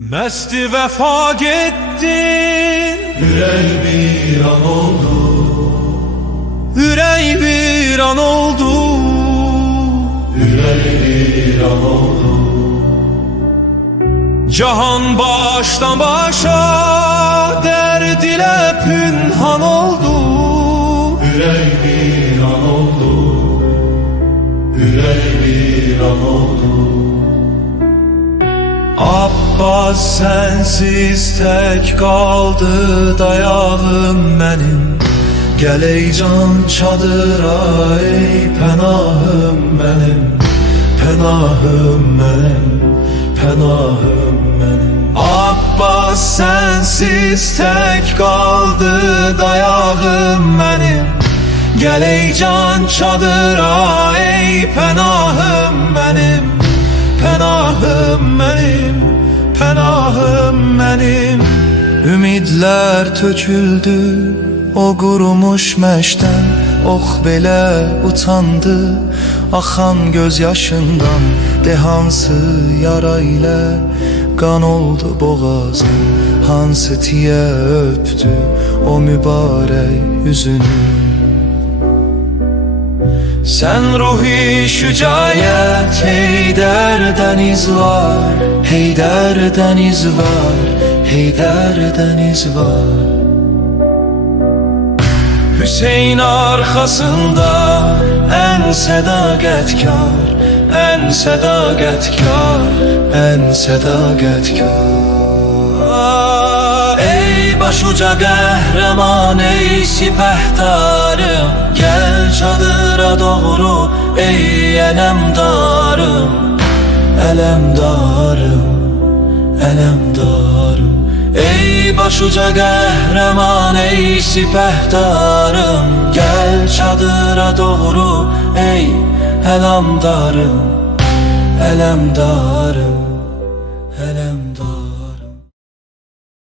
Mesti vefa gittin, Yürek bir an oldu, yürek bir an oldu, yürek bir an oldu. Cahan baştan başa derd ile pünhan oldu. Yürek bir an oldu, yürek bir an oldu. Abbas sensiz tek kaldı dayağım benim. Gel ey can çadıra ey penahım benim, penahım benim, penahım benim. Abbas sensiz tek kaldı dayağım benim. Gel ey can çadıra ey penahım benim, penahım benim, penahım benim. Ümidler töküldü o qurumuş məşdən, ox belə utandı axan göz yaşından. De hansı yara ilə qan oldu boğazım, hansı tiyə öpdü o mübarək yüzünü. Sen ruhi şücayet, Heyder'den iz var, Heyder'den iz var, Heyder'den iz var. Hüseyin arkasında en sedaqetkar, en sedaqetkar, en sedaqetkar. Ey başuca qəhrəman, ey sipəhdarım, gel çadıra doğru ey elemdarım, elemdarım, elemdarım. Ey başuca qəhrəman, ey sipəhdarım, gel çadıra doğru ey elemdarım, elemdarım.